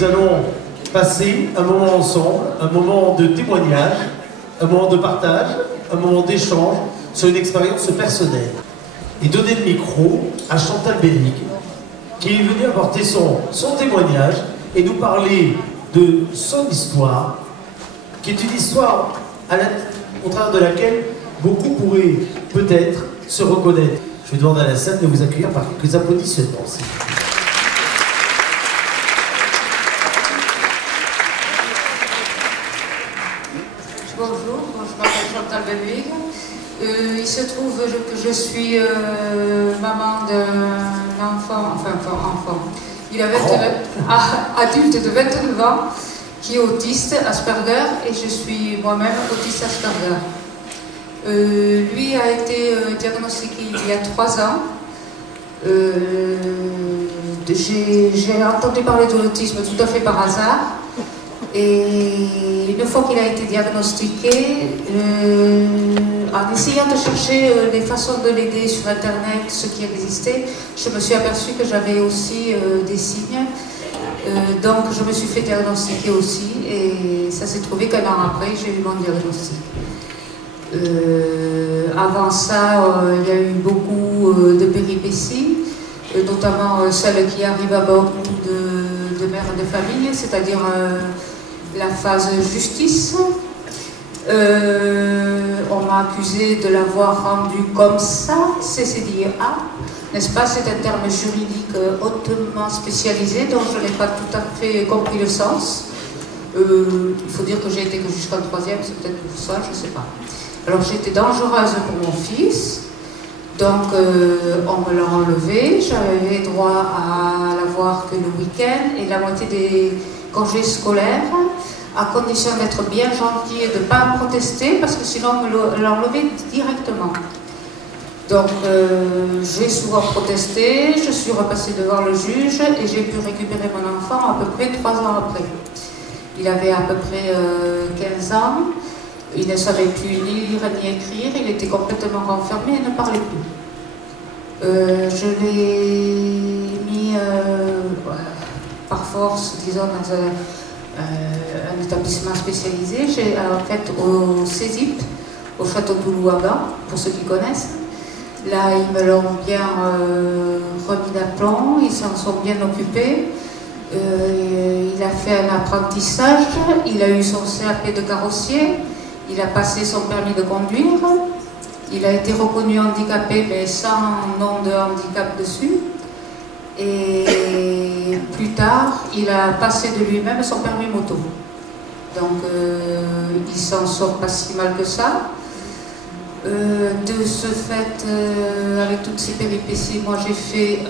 nous allons passer un moment ensemble, un moment de témoignage, un moment de partage, un moment d'échange sur une expérience personnelle. Et donner le micro à Chantal Bénig, qui est venue apporter son témoignage et nous parler de son histoire, qui est une histoire au travers de laquelle beaucoup pourraient peut-être se reconnaître. Je vais demander à la scène de vous accueillir par quelques applaudissements. Bonjour, je m'appelle Chantal Bénig. Il se trouve que je suis maman d'un enfant, il avait adulte de 29 ans qui est autiste Asperger et je suis moi-même autiste Asperger. Lui a été diagnostiqué il y a 3 ans. J'ai entendu parler de l'autisme tout à fait par hasard. Et une fois qu'il a été diagnostiqué, en essayant de chercher les façons de l'aider sur Internet, ce qui existait, je me suis aperçue que j'avais aussi des signes. Donc je me suis fait diagnostiquer aussi et ça s'est trouvé qu'1 an après, j'ai eu mon diagnostic. Avant ça, il y a eu beaucoup de péripéties, notamment celle qui arrive à beaucoup de mères de famille, c'est-à-dire la phase justice. On m'a accusé de l'avoir rendu comme ça, CCDA, n'est-ce pas? C'est un terme juridique hautement spécialisé dont je n'ai pas tout à fait compris le sens. Il faut dire que j'ai été que jusqu'en 3e, c'est peut-être pour ça, je ne sais pas. Alors j'étais dangereuse pour mon fils, donc on me l'a enlevé, j'avais droit à la voir que le week-end et la moitié des congés scolaires, à condition d'être bien gentil et de ne pas protester, parce que sinon on me l'enlevait directement. Donc j'ai souvent protesté, je suis repassée devant le juge et j'ai pu récupérer mon enfant à peu près 3 ans après. Il avait à peu près 15 ans, il ne savait plus lire ni écrire, il était complètement renfermé et ne parlait plus. Je l'ai mis par force, disons, dans un établissement spécialisé, en fait au CESIP, au château d'Oulouaga, pour ceux qui connaissent. Là, ils me l'ont bien remis d'aplomb, ils s'en sont bien occupés. Il a fait un apprentissage, il a eu son CAP de carrossier, il a passé son permis de conduire, il a été reconnu handicapé mais sans nom de handicap dessus. Et plus tard, il a passé de lui-même son permis moto. Donc il s'en sort pas si mal que ça. De ce fait, avec toutes ces péripéties, moi j'ai fait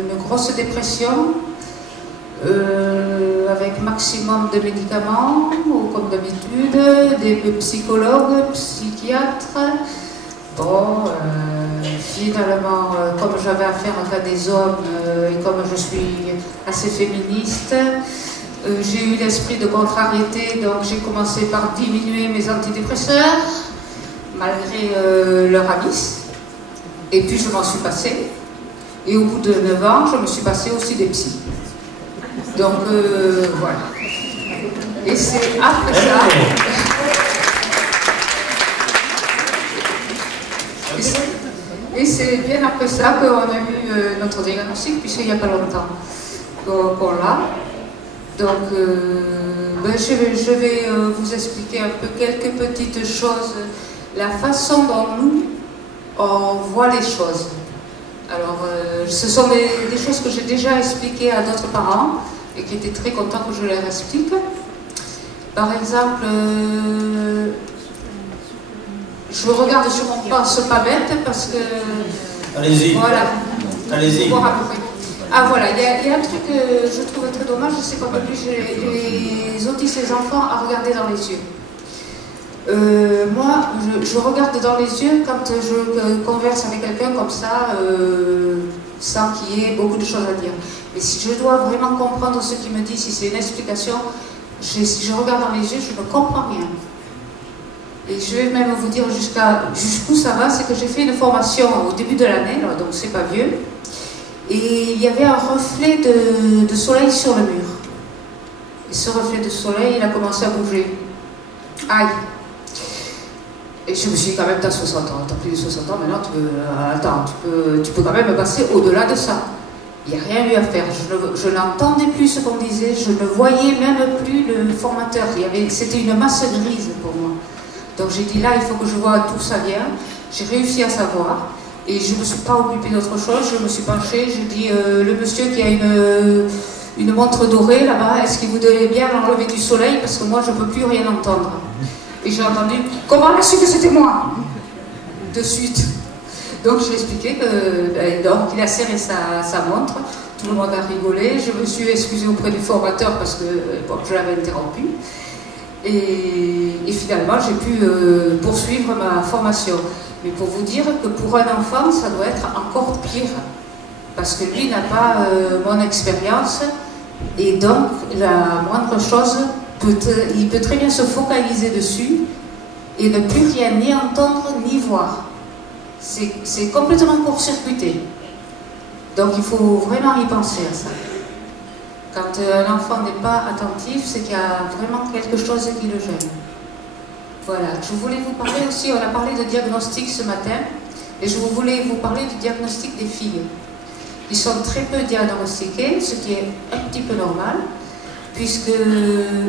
une grosse dépression. Avec maximum de médicaments, comme d'habitude, des psychologues, psychiatres. Bon, finalement, comme j'avais affaire à des hommes et comme je suis assez féministe, j'ai eu l'esprit de contrariété, donc j'ai commencé par diminuer mes antidépresseurs, malgré leur avis. Et puis je m'en suis passée. Et au bout de 9 ans, je me suis passée aussi des psys. Donc voilà. Et c'est après ça. Et c'est bien après ça qu'on a eu notre diagnostic, puisqu'il n'y a pas longtemps qu'on l'a. Donc je vais vous expliquer un peu quelques petites choses, la façon dont nous on voit les choses. Alors, ce sont des choses que j'ai déjà expliquées à d'autres parents et qui étaient très contents que je leur explique. Par exemple, je regarde sur mon pince pas bête parce que... Allez-y. Voilà. Allez-y. Ah voilà, il y a un truc que je trouve très dommage, c'est qu'on oblige les autistes et les enfants à regarder dans les yeux. Moi, je regarde dans les yeux quand je converse avec quelqu'un comme ça, sans qu'il y ait beaucoup de choses à dire. Mais si je dois vraiment comprendre ce qu'il me dit, si c'est une explication, si je regarde dans les yeux, je ne comprends rien. Et je vais même vous dire jusqu'où ça va, c'est que j'ai fait une formation au début de l'année, donc c'est pas vieux, et il y avait un reflet de soleil sur le mur. Et ce reflet de soleil, il a commencé à bouger. Aïe! Et je me suis dit, quand même, t'as 60 ans, t'as plus de 60 ans, maintenant tu peux quand même passer au-delà de ça. Il n'y a rien eu à faire. Je n'entendais plus ce qu'on disait, je ne voyais même plus le formateur. C'était une masse grise pour moi. Donc j'ai dit là, il faut que je vois d'où ça vient. J'ai réussi à savoir et je ne me suis pas occupée d'autre chose. Je me suis penchée, j'ai dit le monsieur qui a une montre dorée là-bas, est-ce qu'il voudrait bien l'enlever du soleil parce que moi je ne peux plus rien entendre. Et j'ai entendu, comment elle a su que c'était moi? De suite. Donc je lui ai expliqué qu'il a serré sa montre, tout le monde a rigolé, je me suis excusée auprès du formateur parce que bon, je l'avais interrompu. Et finalement j'ai pu poursuivre ma formation. Mais pour vous dire que pour un enfant ça doit être encore pire. Parce que lui n'a pas mon expérience et donc la moindre chose, il peut très bien se focaliser dessus et ne plus rien ni entendre ni voir. C'est complètement court-circuité. Donc il faut vraiment y penser à ça. Quand un enfant n'est pas attentif, c'est qu'il y a vraiment quelque chose qui le gêne. Voilà. Je voulais vous parler aussi, on a parlé de diagnostic ce matin, et je voulais vous parler du diagnostic des filles. Ils sont très peu diagnostiqués, ce qui est un petit peu normal, puisque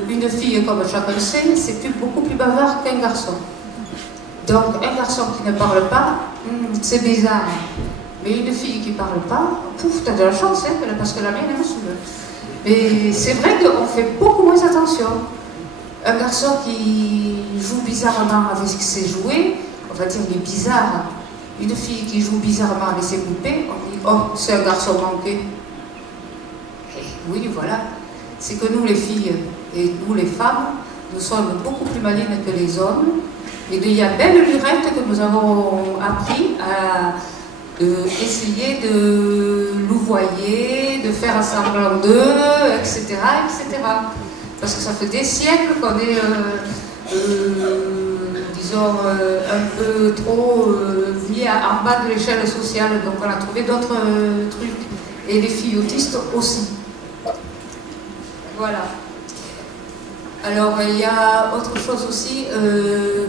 une fille, comme chacun sait, c'est beaucoup plus bavard qu'un garçon. Donc un garçon qui ne parle pas, c'est bizarre. Mais une fille qui ne parle pas, pouf, t'as de la chance, hein, parce que la mienne, elle me saoule. Mais c'est vrai qu'on fait beaucoup moins attention. Un garçon qui joue bizarrement avec ses jouets, on va dire il est bizarre. Une fille qui joue bizarrement avec ses poupées, on dit « Oh, c'est un garçon manqué ». Oui, voilà. C'est que nous, les filles, et nous, les femmes, nous sommes beaucoup plus malines que les hommes. Et il y a belle lurette que nous avons appris à essayer de louvoyer, de faire semblant d'eux, etc., etc. Parce que ça fait des siècles qu'on est, disons, un peu trop mis en bas de l'échelle sociale. Donc on a trouvé d'autres trucs. Et les filles autistes aussi. Voilà. Alors, il y a autre chose aussi,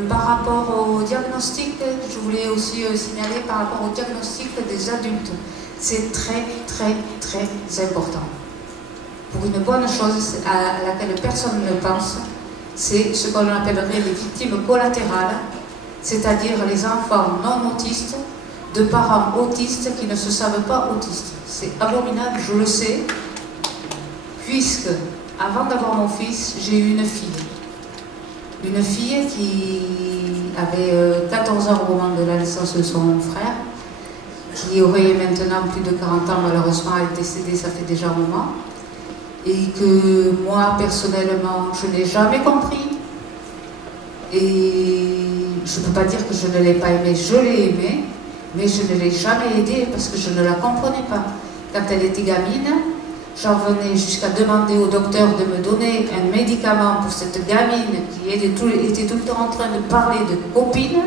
par rapport au diagnostic, je voulais aussi signaler par rapport au diagnostic des adultes. C'est très, très, très important. Pour une bonne chose à laquelle personne ne pense, c'est ce qu'on appellerait les victimes collatérales, c'est-à-dire les enfants non autistes, de parents autistes qui ne se savent pas autistes. C'est abominable, je le sais, puisque avant d'avoir mon fils, j'ai eu une fille. Une fille qui avait 14 ans au moment de la naissance de son frère, qui aurait maintenant plus de 40 ans, malheureusement, elle est décédée, ça fait déjà un moment. Et que moi, personnellement, je n'ai jamais compris. Et je ne peux pas dire que je ne l'ai pas aimée, je l'ai aimée, mais je ne l'ai jamais aidée parce que je ne la comprenais pas. Quand elle était gamine, j'en venais jusqu'à demander au docteur de me donner un médicament pour cette gamine qui était tout le temps en train de parler de copines.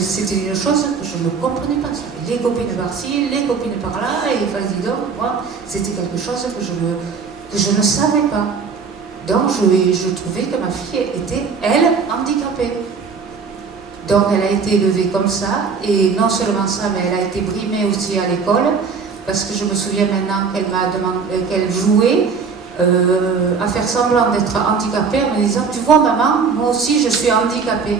C'était une chose que je ne comprenais pas. Les copines par-ci, les copines par-là, et vas-y donc, moi, c'était quelque chose que je ne savais pas. Donc je trouvais que ma fille était, elle, handicapée. Donc elle a été élevée comme ça, et non seulement ça, mais elle a été brimée aussi à l'école, parce que je me souviens maintenant qu'elle m'a demandé, qu'elle jouait à faire semblant d'être handicapée en me disant « Tu vois maman, moi aussi je suis handicapée ».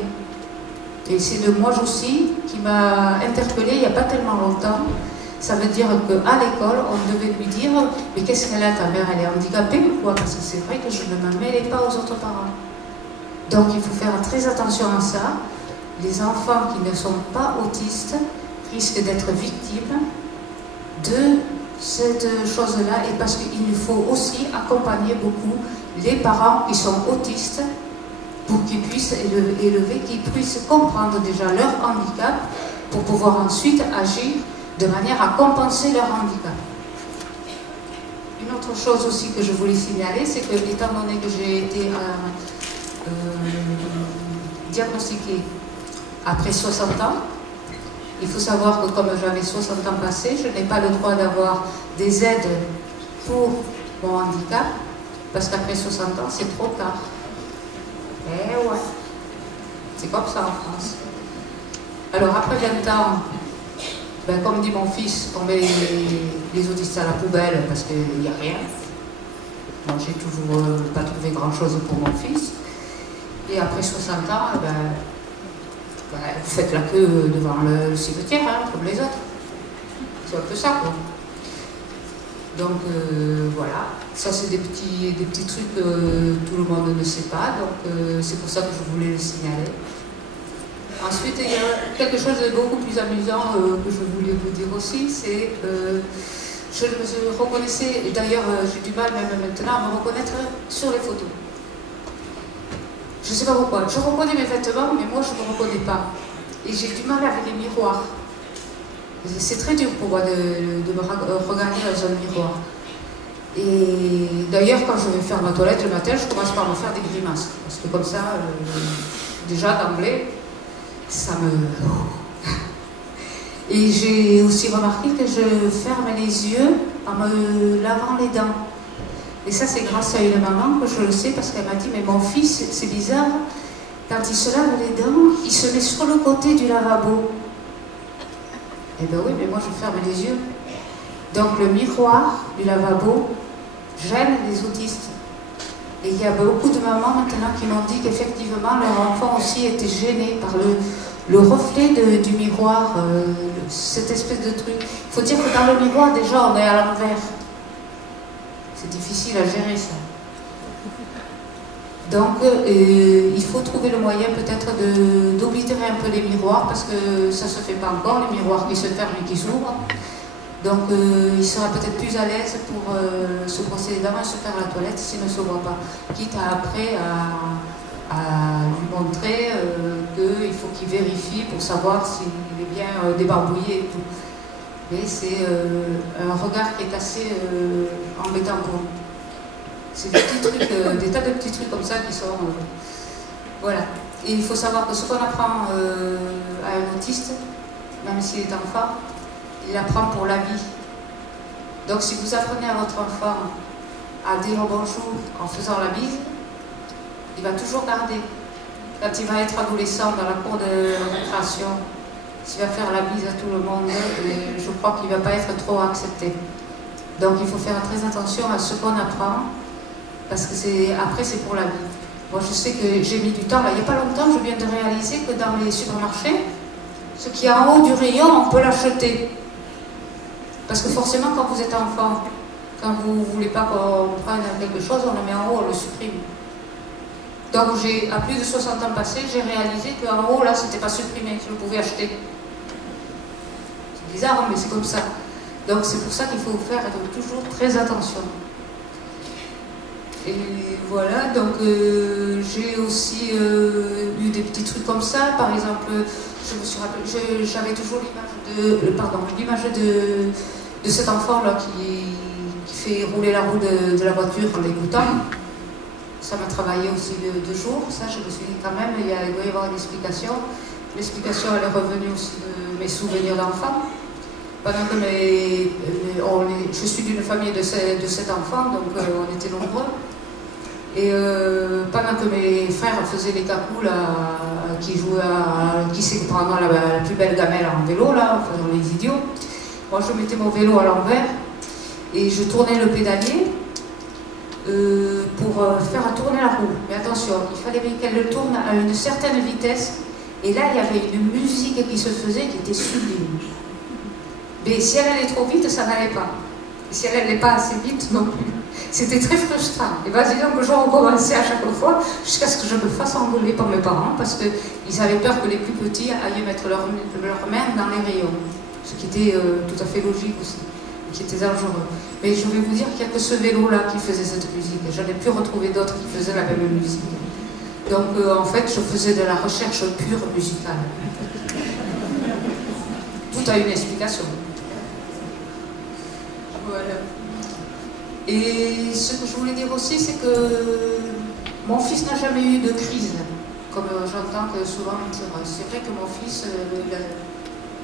Et c'est le « moi aussi » qui m'a interpellée il n'y a pas tellement longtemps. Ça veut dire qu'à l'école, on devait lui dire « Mais qu'est-ce qu'elle a, ta mère, elle est handicapée ou quoi ?» Parce que c'est vrai que je ne me mêlais pas aux autres parents. Donc il faut faire très attention à ça. Les enfants qui ne sont pas autistes risquent d'être victimes de cette chose-là, et parce qu'il faut aussi accompagner beaucoup les parents qui sont autistes pour qu'ils puissent élever, qu'ils puissent comprendre déjà leur handicap pour pouvoir ensuite agir de manière à compenser leur handicap. Une autre chose aussi que je voulais signaler, c'est que étant donné que j'ai été diagnostiquée après 60 ans, il faut savoir que comme j'avais 60 ans passés, je n'ai pas le droit d'avoir des aides pour mon handicap. Parce qu'après 60 ans, c'est trop tard. Eh ouais. C'est comme ça en France. Alors après 20 ans, ben, comme dit mon fils, on met les autistes à la poubelle parce qu'il n'y a rien. Moi, j'ai toujours pas trouvé grand-chose pour mon fils. Et après 60 ans, ben, vous faites la queue devant le cimetière, hein, comme les autres. C'est un peu ça, quoi. Donc, voilà. Ça, c'est des petits trucs que tout le monde ne sait pas. Donc, c'est pour ça que je voulais le signaler. Ensuite, il y a quelque chose de beaucoup plus amusant que je voulais vous dire aussi, c'est je me reconnaissais, et d'ailleurs j'ai du mal même maintenant à me reconnaître sur les photos. Je ne sais pas pourquoi. Je reconnais mes vêtements, mais moi je ne me reconnais pas. Et j'ai du mal avec les miroirs. C'est très dur pour moi de me regarder dans un miroir. Et d'ailleurs, quand je vais faire ma toilette le matin, je commence par me faire des grimaces. Parce que comme ça, déjà d'emblée, ça me... Et j'ai aussi remarqué que je ferme les yeux en me lavant les dents. Et ça, c'est grâce à une maman que je le sais, parce qu'elle m'a dit, mais mon fils, c'est bizarre, quand il se lave les dents, il se met sur le côté du lavabo. Eh bien oui, mais moi, je ferme les yeux. Donc le miroir du lavabo gêne les autistes. Et il y a beaucoup de mamans maintenant qui m'ont dit qu'effectivement leur enfant aussi était gêné par le reflet du miroir, cette espèce de truc. Il faut dire que dans le miroir, déjà, on est à l'envers. C'est difficile à gérer ça. Donc, il faut trouver le moyen peut-être d'oblitérer un peu les miroirs, parce que ça ne se fait pas encore, les miroirs qui se ferment et qui s'ouvrent. Donc, il sera peut-être plus à l'aise pour se brosser les dents et se faire la toilette s'il ne se voit pas. Quitte à après à lui montrer qu'il faut qu'il vérifie pour savoir s'il est bien débarbouillé et tout. Mais c'est un regard qui est assez embêtant pour nous. C'est des petits trucs, des tas de petits trucs comme ça qui sont... voilà. Et il faut savoir que ce qu'on apprend à un autiste, même s'il est enfant, il apprend pour la vie. Donc si vous apprenez à votre enfant à dire bonjour en faisant la bise, il va toujours garder. Quand il va être adolescent dans la cour de récréation, s'il va faire la bise à tout le monde, je crois qu'il ne va pas être trop accepté. Donc il faut faire très attention à ce qu'on apprend, parce que après c'est pour la vie. Moi je sais que j'ai mis du temps, là, il n'y a pas longtemps, je viens de réaliser que dans les supermarchés, ce qui est en haut du rayon, on peut l'acheter. Parce que forcément quand vous êtes enfant, quand vous ne voulez pas qu'on prenne quelque chose, on le met en haut, on le supprime. Donc à plus de 60 ans passés, j'ai réalisé qu'en haut, là, c'était pas supprimé, je le pouvais acheter. C'est bizarre, mais c'est comme ça. Donc c'est pour ça qu'il faut faire toujours très attention. Et voilà, donc j'ai aussi eu des petits trucs comme ça. Par exemple, je me suis rappelé, j'avais toujours l'image de cet enfant-là qui fait rouler la roue de la voiture en l'écoutant. Ça m'a travaillé aussi 2 jours. Ça, je me suis dit quand même, il doit y avoir une explication. L'explication, elle est revenue aussi de mes souvenirs d'enfant. Pendant que je suis d'une famille de 7 enfants, donc on était nombreux. Et pendant que mes frères faisaient les cacous, qui sait prendre la plus belle gamelle en vélo, là, faisant les idiots, moi je mettais mon vélo à l'envers et je tournais le pédalier pour faire tourner la roue. Mais attention, il fallait qu'elle le tourne à une certaine vitesse. Et là, il y avait une musique qui se faisait qui était sublime. Mais si elle allait trop vite, ça n'allait pas. Et si elle n'allait pas assez vite non plus. C'était très frustrant. Et bien, disons que je recommençais à chaque fois jusqu'à ce que je me fasse engueuler par mes parents parce qu'ils avaient peur que les plus petits aillent mettre leurs mains dans les rayons. Ce qui était tout à fait logique aussi, qui était dangereux. Mais je vais vous dire qu'il n'y a que ce vélo-là qui faisait cette musique. J'en ai pu retrouver d'autres qui faisaient la même musique. Donc, en fait, je faisais de la recherche pure musicale. Tout a une explication. Voilà. Et ce que je voulais dire aussi, c'est que mon fils n'a jamais eu de crise. Comme j'entends que souvent, c'est vrai que mon fils,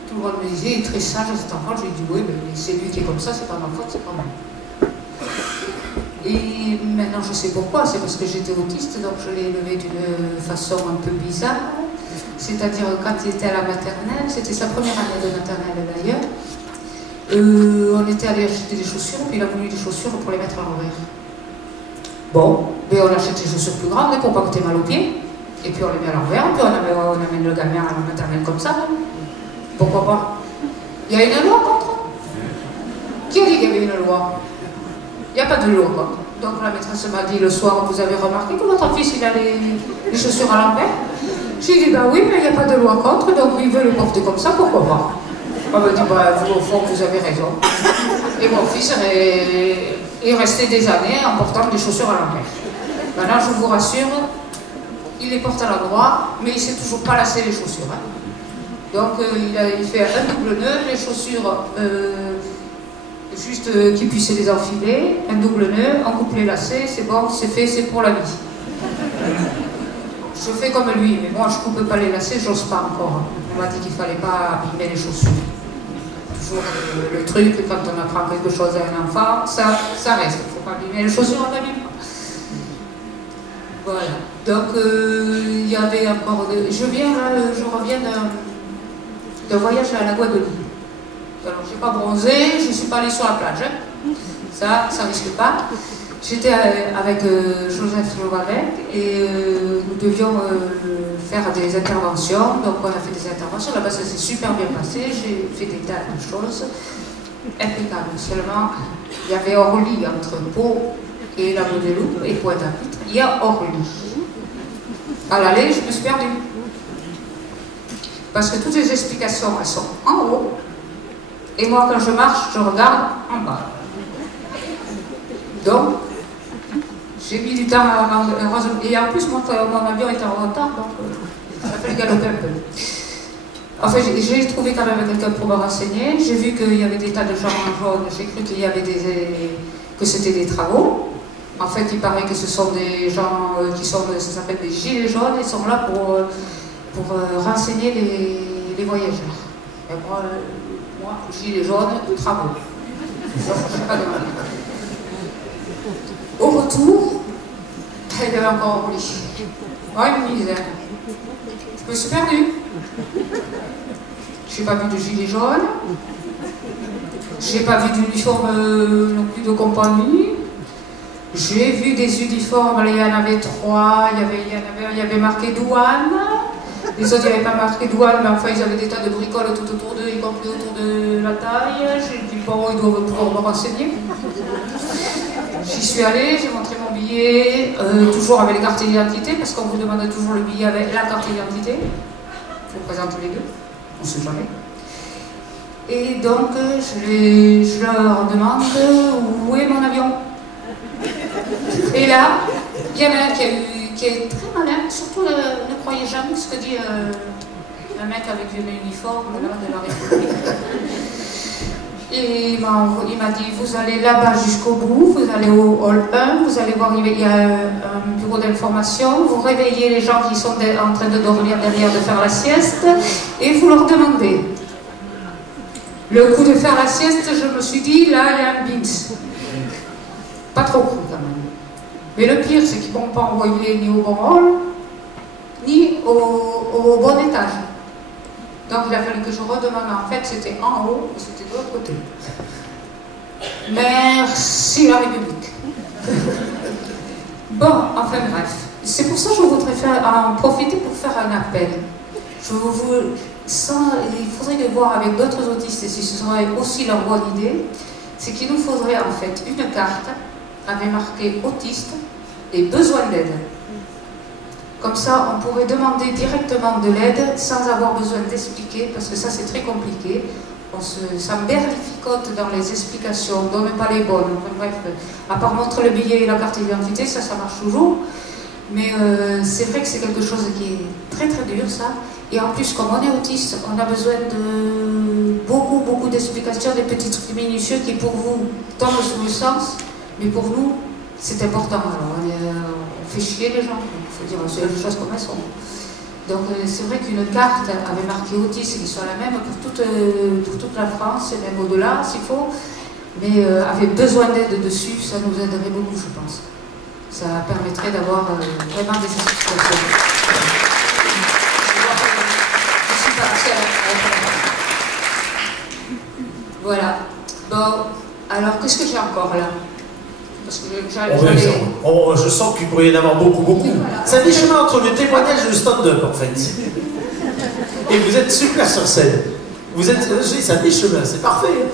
tout le monde me disait, il est très sage cet enfant. Je lui ai dit, oui, mais c'est lui qui est comme ça, c'est pas ma faute, c'est pas moi. Et maintenant je sais pourquoi, c'est parce que j'étais autiste, donc je l'ai élevé d'une façon un peu bizarre. C'est-à-dire quand il était à la maternelle, c'était sa première année de maternelle d'ailleurs, on était allé acheter des chaussures, puis il a voulu des chaussures pour les mettre à l'envers. Bon, mais on achète des chaussures plus grandes pour pas que tu aies mal aux pieds, et puis on les met à l'envers, puis on amène le gamin à la maternelle comme ça. Pourquoi pas? Il y a une loi contre? Qui a dit qu'il y avait une loi? Il n'y a pas de loi contre. Donc la maîtresse m'a dit le soir, vous avez remarqué que votre fils il a les chaussures à l'envers? J'ai dit, bah oui, mais il n'y a pas de loi contre, donc il veut le porter comme ça, pourquoi pas? On m'a dit, bah vous, au fond, vous avez raison. Et mon fils est resté des années en portant des chaussures à l'envers. Maintenant, je vous rassure, il les porte à l'endroit, mais il ne sait toujours pas lasser les chaussures. Hein. Donc il fait un double nœud, les chaussures juste qu'il puisse les enfiler, un double nœud, on coupe les lacets, c'est bon, c'est fait, c'est pour la vie. Je fais comme lui, mais moi je coupe pas les lacets, j'ose pas encore. On m'a dit qu'il fallait pas abîmer les chaussures. Toujours le truc, quand on apprend quelque chose à un enfant, ça reste. Il ne faut pas abîmer les chaussures, on n'abîme pas. Voilà. Donc il y avait encore... Je reviens d'un voyage à la Guadeloupe. Alors je n'ai pas bronzé, je ne suis pas allée sur la plage. Hein. Ça risque pas. J'étais avec Joseph Slovavec et nous devions faire des interventions. Donc on a fait des interventions. Là-bas, ça s'est super bien passé. J'ai fait des tas de choses impeccables. Seulement, il y avait Orly entre Pau et la Guadeloupe et Pointe-à-Pitre. Il y a Orly. À l'aller, je me suis perdue. Parce que toutes les explications, elles sont en haut. Et moi, quand je marche, je regarde en bas. Donc, j'ai mis du temps à... Et en plus, mon avion était en retard, donc il a fallu galoper un peu. Enfin, j'ai trouvé quand même quelqu'un pour me renseigner. J'ai vu qu'il y avait des tas de gens en jaune. J'ai cru qu'il y avait que c'était des travaux. En fait, il paraît que ce sont des gens qui sont, ça s'appelle des gilets jaunes. Ils sont là pour renseigner les voyageurs. Et moi, gilets jaunes, travaux. Je ne sais pas demander. Au retour, il y avait encore Orly. Oh, une misère. Je me suis perdue. Je n'ai pas vu de gilet jaune. Je n'ai pas vu d'uniforme non plus de compagnie. J'ai vu des uniformes, il y en avait 3, il y avait marqué douane. Les autres, il n'y avait pas marqué douane, mais enfin, ils avaient des tas de bricoles tout autour d'eux, y compris autour de la taille. J'ai dit, bon, ils doivent pouvoir me renseigner. J'y suis allée, j'ai montré mon billet, toujours avec les cartes d'identité, parce qu'on vous demande toujours le billet avec la carte d'identité. Il faut présenter les deux, on ne sait jamais. Et donc, je leur demande où est mon avion. Et là, il y en a un qui est très malin, surtout ne croyez jamais ce que dit un mec avec un uniforme là, de la République. Et il m'a dit, vous allez là-bas jusqu'au bout, vous allez au hall 1, vous allez voir, il y a un bureau d'information, vous réveillez les gens qui sont en train de dormir derrière, de faire la sieste, et vous leur demandez. Le coup de faire la sieste, je me suis dit, là, il y a un bins. Pas trop cool quand même. Mais le pire, c'est qu'ils ne m'ont pas envoyé ni au bon hall, ni au bon étage. Donc il a fallu que je redemande. En fait, c'était en haut et c'était de l'autre côté. Merci la République. Bon, enfin bref. C'est pour ça que je voudrais en profiter pour faire un appel. Il faudrait voir avec d'autres autistes, et si ce serait aussi leur bonne idée, c'est qu'il nous faudrait en fait une carte avec marqué autiste et besoin d'aide. Comme ça, on pourrait demander directement de l'aide sans avoir besoin d'expliquer, parce que ça c'est très compliqué. Ça me berlificote dans les explications, on ne donne pas les bonnes. Enfin, bref, à part montrer le billet et la carte d'identité, ça marche toujours. Mais c'est vrai que c'est quelque chose qui est très très dur, ça. Et en plus, comme on est autiste, on a besoin de beaucoup d'explications, des petits trucs minutieux qui pour vous tombent sous le sens, mais pour nous, c'est important. Alors, on fait chier les gens, il faut dire les choses comme elles sont. Donc c'est vrai qu'une carte avait marqué autiste et qui soit la même pour toute la France, et même au-delà s'il faut, mais avait besoin d'aide dessus, ça nous aiderait beaucoup, je pense. Ça permettrait d'avoir vraiment des explications. Je suis pas seule à être là. Voilà. Bon, alors qu'est-ce que j'ai encore là? Parce que je sens qu'il pourrait y en avoir beaucoup. Voilà. C'est un mi-chemin entre le témoignage et le stand-up, en fait. Et vous êtes super sur scène. Vous êtes, c'est un mi-chemin, c'est parfait.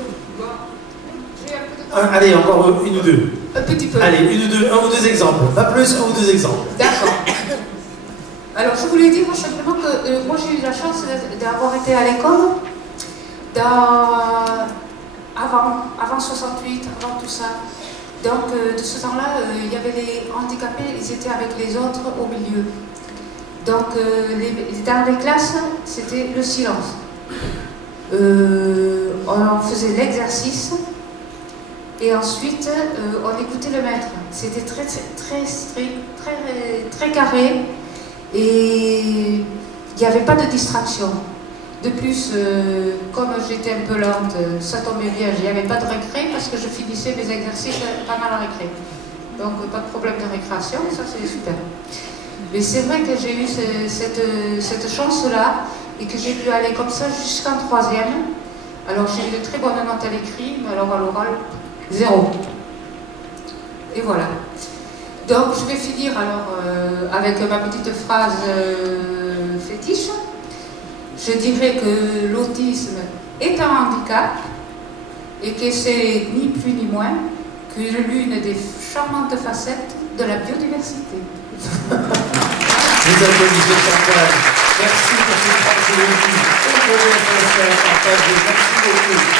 Allez, encore une ou deux. Un petit peu. Allez, un ou deux exemples. Pas plus, un ou deux exemples. D'accord. Alors, je voulais dire simplement que moi, j'ai eu la chance d'avoir été à l'école avant 68, avant tout ça. Donc, de ce temps-là, il y avait les handicapés, ils étaient avec les autres au milieu. Donc, dans les classes, c'était le silence. On faisait l'exercice et ensuite, on écoutait le maître. C'était très strict, très carré et il n'y avait pas de distraction. De plus, comme j'étais un peu lente, ça tombait bien, il n'y avait pas de récré parce que je finissais mes exercices pendant la récré. Donc pas de problème de récréation, ça c'est super. Mais c'est vrai que j'ai eu cette chance-là et que j'ai pu aller comme ça jusqu'en 3e. Alors j'ai eu de très bonnes notes à l'écrit, mais alors à l'oral, 0. Et voilà. Donc je vais finir alors avec ma petite phrase fétiche. Je dirais que l'autisme est un handicap et que c'est ni plus ni moins que l'une des charmantes facettes de la biodiversité. Vous applaudissez Chantal. Merci pour cette phrase de vie. Merci beaucoup.